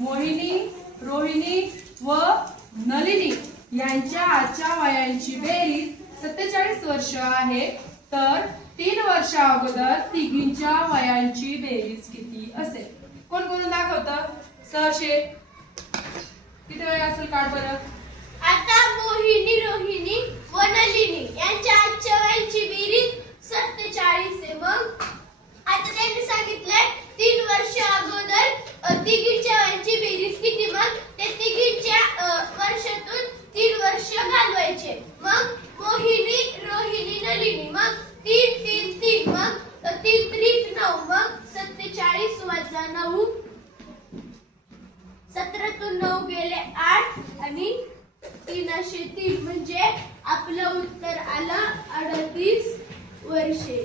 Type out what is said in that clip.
मोहिनी, रोहिणी व नलिनी यांच्या आजच्या वयांची बेरीज 47 वर्ष आहे. तर 3 वर्षा अगोदर तिघींच्या वयांची बेरीज किती असेल? कोण कोण दाखवतं? सरशे किती वय असेल काढ बरं. आता मोहिनी, रोहिणी व नलिनी यांच्या आजच्या वयांची बेरीज 47 आहे. मग आता त्यांनी सांगितलंय 3 वर्ष अगोदर तिघींच्या वयांची बेरीज किती? मग ते तिघींच्या वर्षातून 3 वर्ष घालवायचे. मग मोहिनी, रोहिणी, नलिनी मग 3 3 3 मग 3 3 9 मग 47 वजा 9 17 तून 9 गेले 8 आणि 3 असे 3 म्हणजे आपलं उत्तर आलं 38 वर्षे.